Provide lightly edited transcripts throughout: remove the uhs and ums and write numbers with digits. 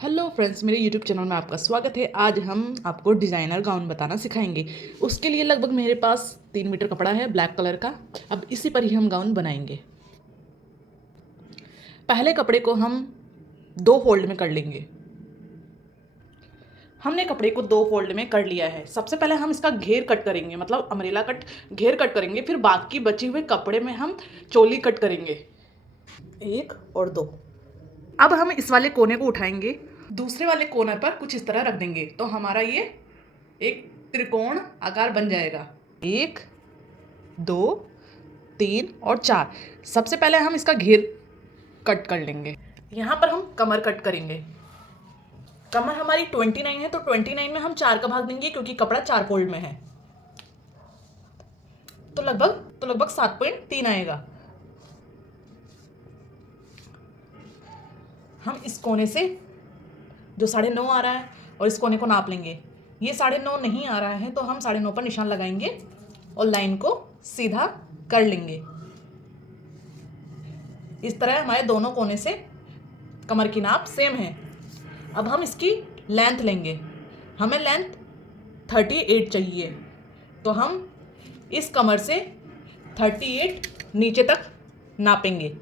Hello friends, मेरे YouTube channel में आपका स्वागत है। आज हम आपको डिज़ाइनर गाउन बताना सिखाएंगे। उसके लिए लगभग मेरे पास 3 मीटर कपड़ा है ब्लैक कलर का। अब इसी पर ही हम गाउन बनाएंगे। पहले कपड़े को हम 2 फोल्ड में कर लेंगे। हमने कपड़े को 2 फोल्ड में कर लिया है। सबसे पहले हम इसका घेर कट करेंगे, मतलब अम्ब्रेला कट घेर कट करेंगे। फिर बाकी बचे हुए कपड़े में हम चोली कट करेंगे, 1 और 2। अब हम इस वाले कोने को उठाएंगे, दूसरे वाले कोने पर कुछ इस तरह रख देंगे, तो हमारा ये एक त्रिकोण आकार बन जाएगा। 1 2 3 और 4। सबसे पहले हम इसका घेर कट कर लेंगे। यहाँ पर हम कमर कट करेंगे। कमर हमारी 29 है, तो 29 में हम 4 का भाग देंगे, क्योंकि कपड़ा 4 फोल्ड में है। तो लगभग 7.3 आएगा। हम इस कोने से जो 9.5 आ रहा है और इस कोने को नाप लेंगे। ये 9.5 नहीं आ रहा है, तो हम 9.5 पर निशान लगाएंगे और लाइन को सीधा कर लेंगे। इस तरह हमारे दोनों कोने से कमर की नाप सेम है। अब हम इसकी लेंथ लेंगे। हमें लेंथ 38 चाहिए, तो हम इस कमर से 38 नीचे तक नापेंगे।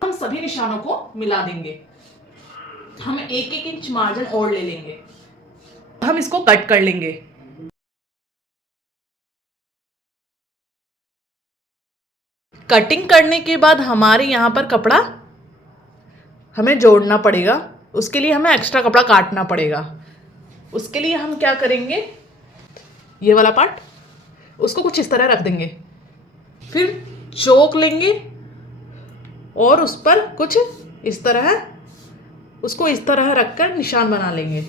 हम सभी निशानों को मिला देंगे। हम 1-1 इंच मार्जिन और ले लेंगे। हम इसको कट कर लेंगे। कटिंग करने के बाद हमारे यहाँ पर कपड़ा हमें जोड़ना पड़ेगा। उसके लिए हमें एक्स्ट्रा कपड़ा काटना पड़ेगा। उसके लिए हम क्या करेंगे, ये वाला पार्ट उसको कुछ इस तरह रख देंगे। फिर चोक लेंगे और उस पर कुछ इस तरह उसको इस तरह रखकर निशान बना लेंगे।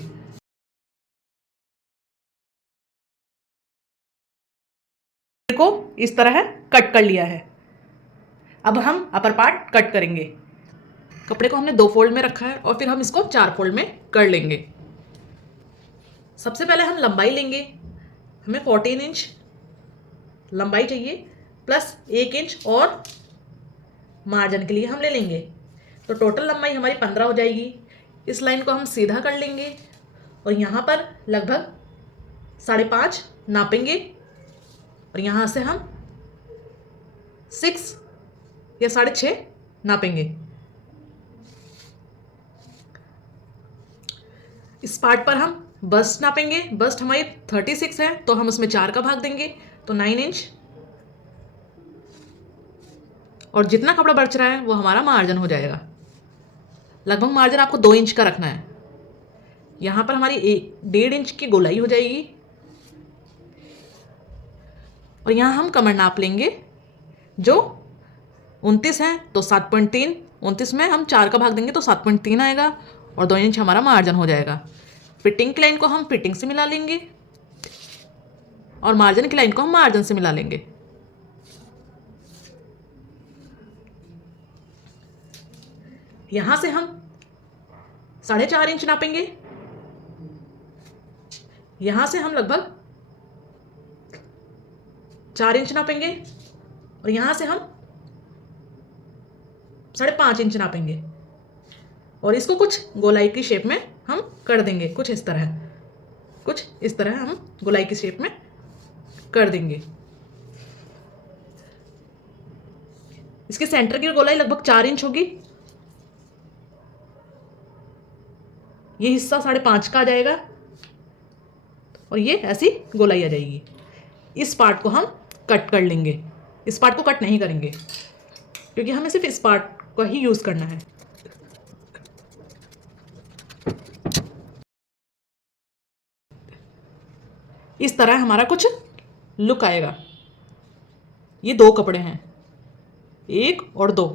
को इस तरह कट कर लिया है। अब हम अपर पार्ट कट करेंगे। कपड़े को हमने 2 फोल्ड में रखा है और फिर हम इसको 4 फोल्ड में कर लेंगे। सबसे पहले हम लंबाई लेंगे। हमें 14 इंच लंबाई चाहिए, प्लस 1 इंच और मार्जिन के लिए हम ले लेंगे, तो टोटल लंबाई हमारी 15 हो जाएगी। इस लाइन को हम सीधा कर लेंगे और यहाँ पर लगभग 5.5 नापेंगे और यहाँ से हम 6 या 6.5 नापेंगे। इस पार्ट पर हम बस्ट नापेंगे। बस्ट हमारी 36 है, तो हम उसमें 4 का भाग देंगे, तो 9 इंच। और जितना कपड़ा बच रहा है वो हमारा मार्जिन हो जाएगा। लगभग मार्जिन आपको 2 इंच का रखना है। यहाँ पर हमारी 1.5 इंच की गोलाई हो जाएगी। और यहाँ हम कमर नाप लेंगे, जो 29 है, तो 7.3। 29 में हम 4 का भाग देंगे, तो 7.3 आएगा और 2 इंच हमारा मार्जिन हो जाएगा। फिटिंग की लाइन को हम फिटिंग से मिला लेंगे और मार्जिन की लाइन को हम मार्जिन से मिला लेंगे। यहाँ से हम 4.5 इंच नापेंगे। यहाँ से हम लगभग 4 इंच नापेंगे और यहाँ से हम 5.5 इंच नापेंगे और इसको कुछ गोलाई की शेप में हम कर देंगे। कुछ इस तरह हम गोलाई की शेप में कर देंगे। इसके सेंटर की गोलाई लगभग 4 इंच होगी। ये हिस्सा 5.5 का आ जाएगा और ये ऐसी गोलाई आ जाएगी। इस पार्ट को हम कट कर लेंगे। इस पार्ट को कट नहीं करेंगे, क्योंकि हमें सिर्फ इस पार्ट को ही यूज करना है। इस तरह हमारा कुछ लुक आएगा। ये 2 कपड़े हैं, 1 और 2।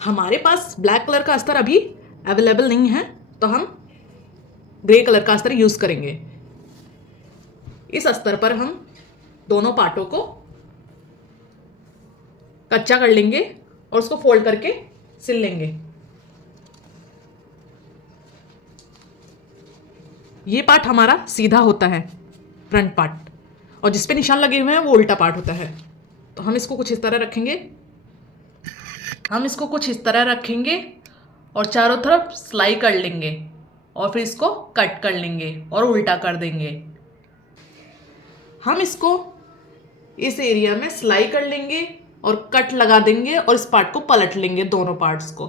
हमारे पास ब्लैक कलर का अस्तर अभी अवेलेबल नहीं है, तो हम ग्रे कलर का अस्तर यूज करेंगे। इस अस्तर पर हम दोनों पार्टों को कच्चा कर लेंगे और उसको फोल्ड करके सिल लेंगे। ये पार्ट हमारा सीधा होता है, फ्रंट पार्ट, और जिस पे निशान लगे हुए हैं वो उल्टा पार्ट होता है। तो हम इसको कुछ इस तरह रखेंगे, और चारों तरफ सिलाई कर लेंगे और फिर इसको कट कर लेंगे और उल्टा कर देंगे। हम इसको इस एरिया में सिलाई कर लेंगे और कट लगा देंगे और इस पार्ट को पलट लेंगे, दोनों पार्ट्स को।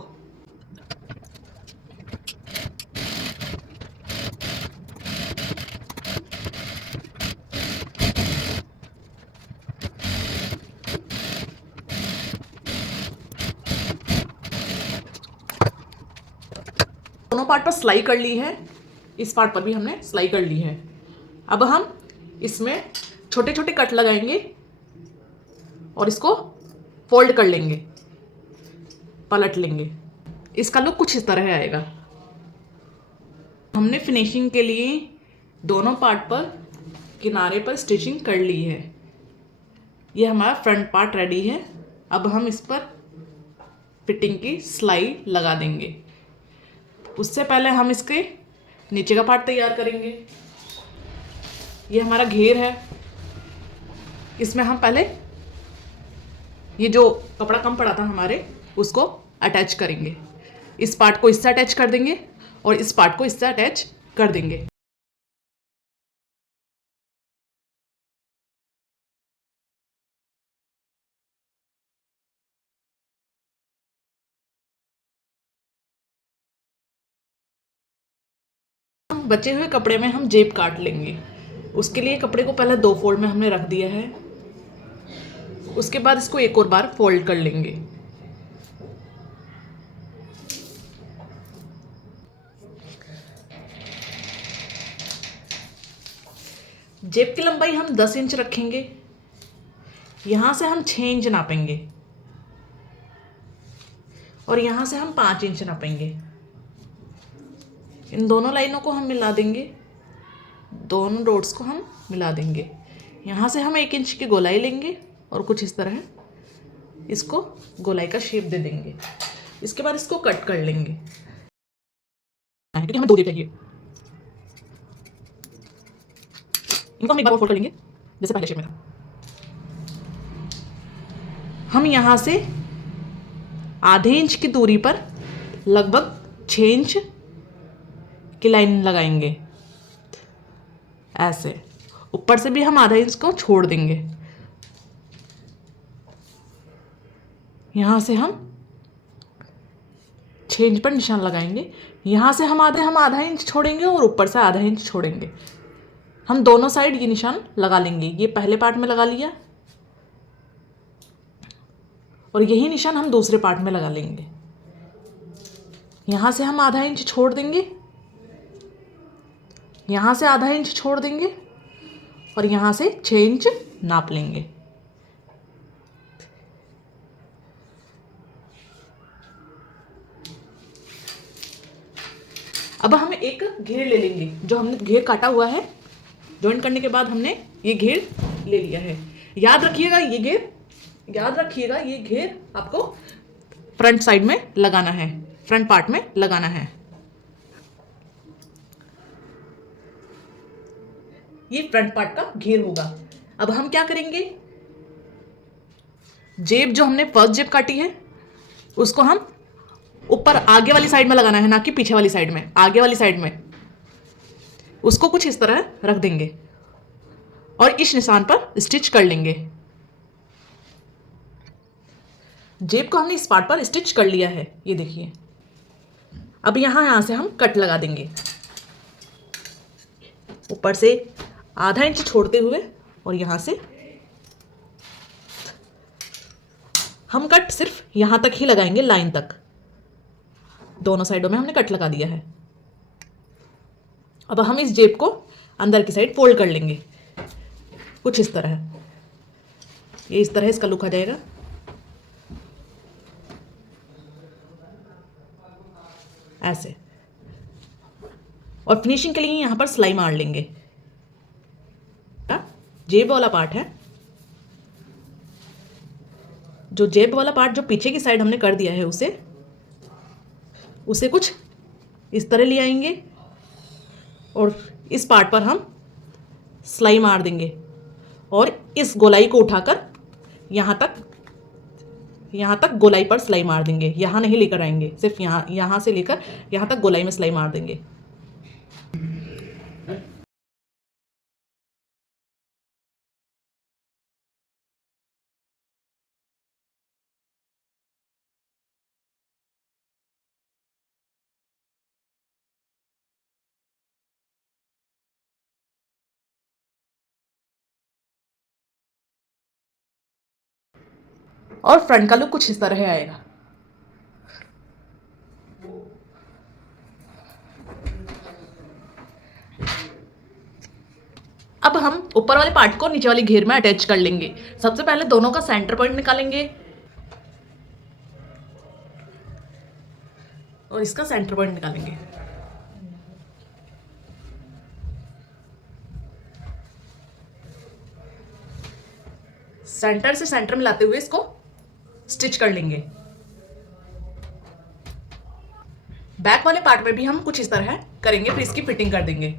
दोनों पार्ट पर सिलाई कर ली है, इस पार्ट पर भी हमने सिलाई कर ली है। अब हम इसमें छोटे छोटे कट लगाएंगे और इसको फोल्ड कर लेंगे, पलट लेंगे। इसका लुक कुछ इस तरह आएगा। हमने फिनिशिंग के लिए दोनों पार्ट पर किनारे पर स्टिचिंग कर ली है। ये हमारा फ्रंट पार्ट रेडी है। अब हम इस पर फिटिंग की सिलाई लगा देंगे। उससे पहले हम इसके नीचे का पार्ट तैयार करेंगे। ये हमारा घेर है, इसमें हम पहले ये जो कपड़ा कम पड़ा था हमारे, उसको अटैच करेंगे। इस पार्ट को इससे अटैच कर देंगे और इस पार्ट को इससे अटैच कर देंगे। बचे हुए कपड़े में हम जेब काट लेंगे। उसके लिए कपड़े को पहले 2 फोल्ड में हमने रख दिया है। उसके बाद इसको एक और बार फोल्ड कर लेंगे। जेब की लंबाई हम 10 इंच रखेंगे। यहाँ से हम 6 इंच नापेंगे और यहाँ से हम 5 इंच नापेंगे। इन दोनों लाइनों को हम मिला देंगे, दोनों डॉट्स को हम मिला देंगे। यहाँ से हम 1 इंच की गोलाई लेंगे और कुछ इस तरह इसको गोलाई का शेप दे देंगे। इसके बाद इसको कट कर लेंगे, क्योंकि हमें 2 जेब चाहिए। इनको हम एक बार और फोल्ड कर लेंगे जैसे पहले शेप में था। हम यहाँ से आधे इंच की दूरी पर लगभग 6 इंच की लाइन लगाएंगे। ऐसे ऊपर से भी हम आधा इंच को छोड़ देंगे। यहाँ से हम 6 इंच पर निशान लगाएंगे। यहाँ से हम आधा इंच छोड़ेंगे और ऊपर से आधा इंच छोड़ेंगे। हम दोनों साइड ये निशान लगा लेंगे। ये पहले पार्ट में लगा लिया और यही निशान हम दूसरे पार्ट में लगा लेंगे। यहाँ से हम आधा इंच छोड़ देंगे, यहाँ से आधा इंच छोड़ देंगे और यहाँ से 6 इंच नाप लेंगे। अब हम एक घेर ले लेंगे। जो हमने घेर काटा हुआ है, जॉइन करने के बाद हमने ये घेर ले लिया है। याद रखिएगा ये घेर आपको फ्रंट साइड में लगाना है, फ्रंट पार्ट में लगाना है। ये फ्रंट पार्ट का घेर होगा। अब हम क्या करेंगे, जेब जो हमने फर्स्ट जेब काटी है उसको हम ऊपर आगे वाली साइड में लगाना है, ना कि पीछे वाली साइड में, आगे वाली साइड में। उसको कुछ इस तरह रख देंगे और इस निशान पर स्टिच कर लेंगे। जेब को हमने इस पार्ट पर स्टिच कर लिया है, ये देखिए। अब यहाँ से हम कट लगा देंगे, ऊपर से आधा इंच छोड़ते हुए, और यहाँ से हम कट सिर्फ यहाँ तक ही लगाएंगे, लाइन तक। दोनों साइडों में हमने कट लगा दिया है। अब हम इस जेब को अंदर की साइड फोल्ड कर लेंगे कुछ इस तरह। ये इस तरह इसका लुक आ जाएगा। ऐसे। और फिनिशिंग के लिए यहाँ पर सिलाई मार लेंगे। जेब वाला पार्ट है, जो जेब वाला पार्ट जो पीछे की साइड हमने कर दिया है, उसे कुछ इस तरह ले आएंगे और इस पार्ट पर हम सिलाई मार देंगे और इस गोलाई को उठाकर यहाँ तक गोलाई पर सिलाई मार देंगे। यहाँ नहीं लेकर आएंगे, सिर्फ यहाँ से लेकर यहाँ तक गोलाई में सिलाई मार देंगे। और फ्रंट का लुक कुछ इस तरह आएगा। अब हम ऊपर वाले पार्ट को नीचे वाली घेर में अटैच कर लेंगे। सबसे पहले दोनों का सेंटर पॉइंट निकालेंगे और इसका सेंटर पॉइंट निकालेंगे। सेंटर से सेंटर मिलाते हुए इसको स्टिच कर लेंगे। बैक वाले पार्ट में भी हम कुछ इस तरह करेंगे, फिर इसकी फिटिंग कर देंगे।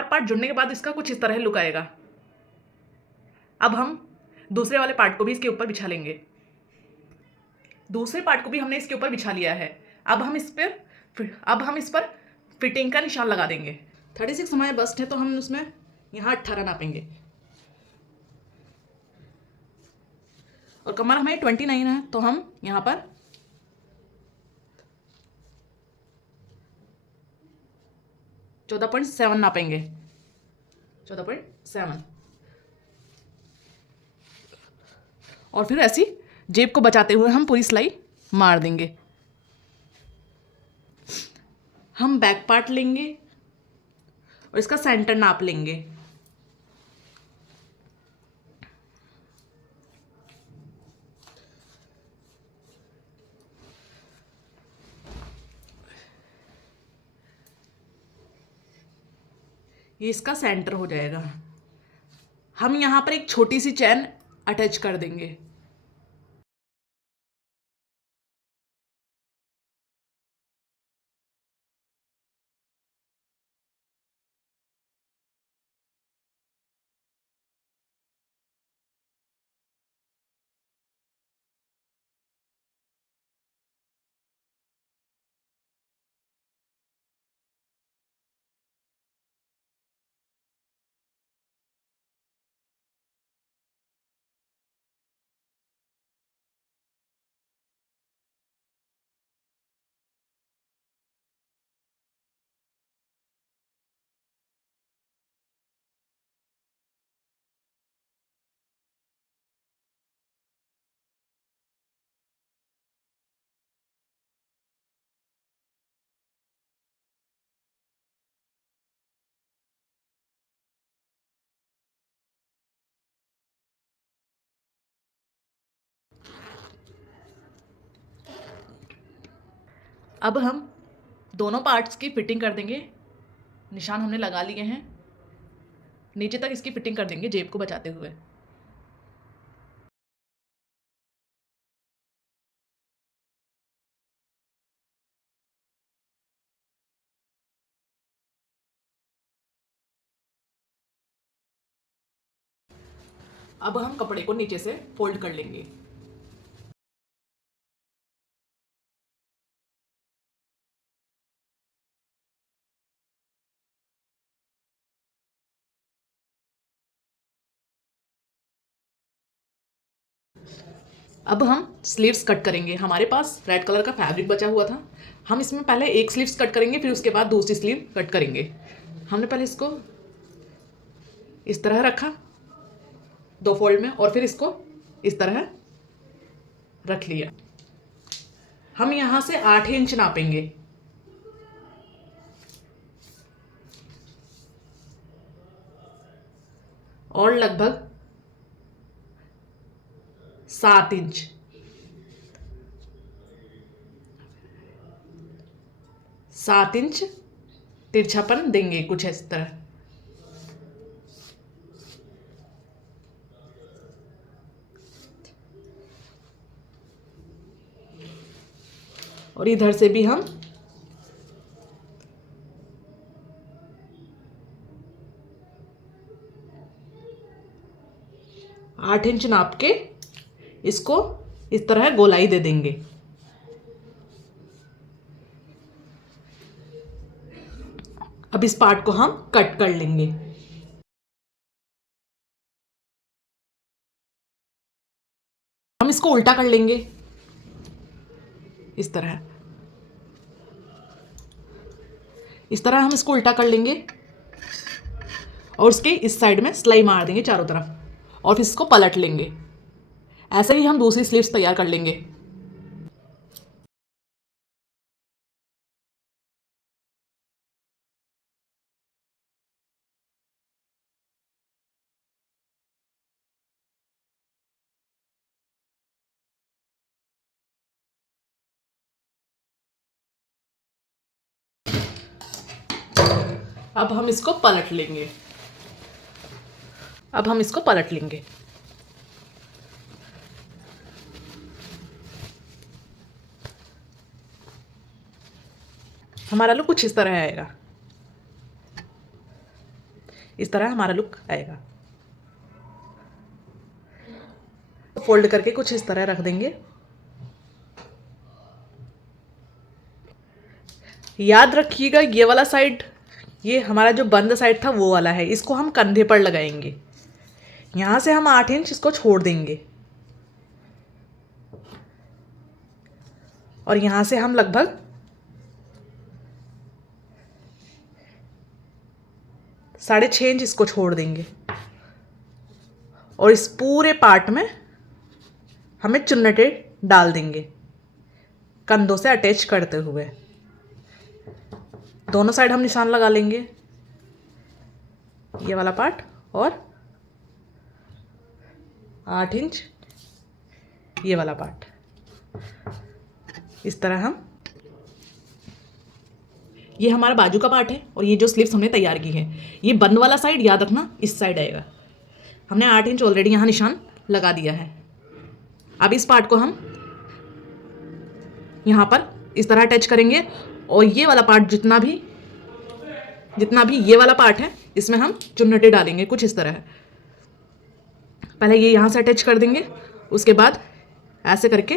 पार्ट जुड़ने के बाद इसका कुछ इस तरह लुक आएगा। अब हम दूसरे वाले पार्ट को भी इसके ऊपर बिछा लेंगे। दूसरे पार्ट को भी हमने इसके ऊपर बिछा लिया है। अब हम इस पर फिटिंग का निशान लगा देंगे। 36 हमारे बस्ट है तो हम उसमें यहाँ 18 नापेंगे और कमर हमें 29 है तो हम यहाँ पर 14.7 नापेंगे। 14.7 और फिर ऐसी जेब को बचाते हुए हम पूरी सिलाई मार देंगे। हम बैक पार्ट लेंगे और इसका सेंटर नाप लेंगे। ये इसका सेंटर हो जाएगा। हम यहाँ पर एक छोटी सी चैन अटैच कर देंगे। अब हम दोनों पार्ट्स की फिटिंग कर देंगे। निशान हमने लगा लिए हैं। नीचे तक इसकी फिटिंग कर देंगे जेब को बचाते हुए। अब हम कपड़े को नीचे से फोल्ड कर लेंगे। अब हम स्लीव्स कट करेंगे। हमारे पास रेड कलर का फैब्रिक बचा हुआ था। हम इसमें पहले एक स्लीव्स कट करेंगे, फिर उसके बाद दूसरी स्लीव कट करेंगे। हमने पहले इसको इस तरह रखा 2 फोल्ड में और फिर इसको इस तरह रख लिया। हम यहाँ से 8 इंच नापेंगे। और लगभग 7 इंच। 7 इंच तिरछापन देंगे कुछ इस तरह। और इधर से भी हम 8 इंच नाप के इसको इस तरह गोलाई दे देंगे। अब इस पार्ट को हम कट कर लेंगे। हम इसको उल्टा कर लेंगे इस तरह। इस तरह हम इसको उल्टा कर लेंगे और उसके इस साइड में सिलाई मार देंगे चारों तरफ और फिर इसको पलट लेंगे। ऐसे ही हम दूसरी स्लीव्स तैयार कर लेंगे। अब हम इसको पलट लेंगे। अब हम इसको पलट लेंगे। हमारा लुक कुछ इस तरह आएगा। इस तरह हमारा लुक आएगा। फोल्ड करके कुछ इस तरह रख देंगे। याद रखिएगा ये वाला साइड, ये हमारा जो बंद साइड था वो वाला है, इसको हम कंधे पर लगाएंगे। यहाँ से हम 8 इंच इसको छोड़ देंगे और यहाँ से हम लगभग 6.5 इंच इसको छोड़ देंगे और इस पूरे पार्ट में हमें चुन्नटे डाल देंगे कंधों से अटैच करते हुए। दोनों साइड हम निशान लगा लेंगे, ये वाला पार्ट और 8 इंच ये वाला पार्ट। इस तरह हम, ये हमारा बाजू का पार्ट है और ये जो स्लीव्स हमने तैयार की है, ये बंद वाला साइड याद रखना इस साइड आएगा। हमने 8 इंच ऑलरेडी यहाँ निशान लगा दिया है। अब इस पार्ट को हम यहाँ पर इस तरह अटैच करेंगे और ये वाला पार्ट जितना भी ये वाला पार्ट है इसमें हम चुन्नटे डालेंगे कुछ इस तरह। पहले ये यहाँ से अटैच कर देंगे, उसके बाद ऐसे करके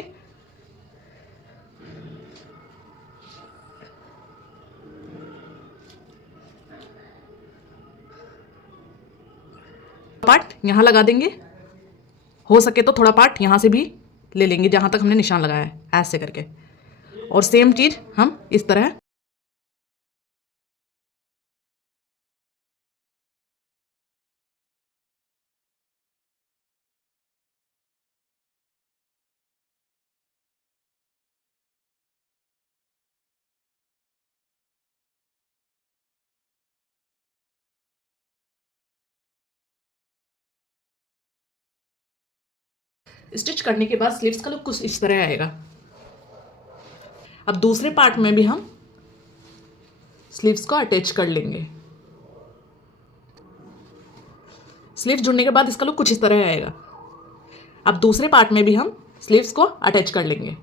पार्ट यहाँ लगा देंगे। हो सके तो थोड़ा पार्ट यहाँ से भी ले लेंगे जहाँ तक हमने निशान लगाया है, ऐसे करके। और सेम चीज़ हम इस तरह स्टिच करने के बाद स्लीव्स का लुक कुछ इस तरह आएगा। अब दूसरे पार्ट में भी हम स्लीव्स को अटैच कर लेंगे। स्लीव्स जुड़ने के बाद इसका लुक कुछ इस तरह आएगा। अब दूसरे पार्ट में भी हम स्लीव्स को अटैच कर लेंगे।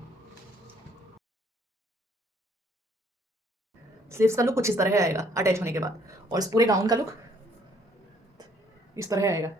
स्लीव्स का लुक कुछ इस तरह आएगा अटैच होने के बाद, और इस पूरे गाउन का लुक इस तरह आएगा।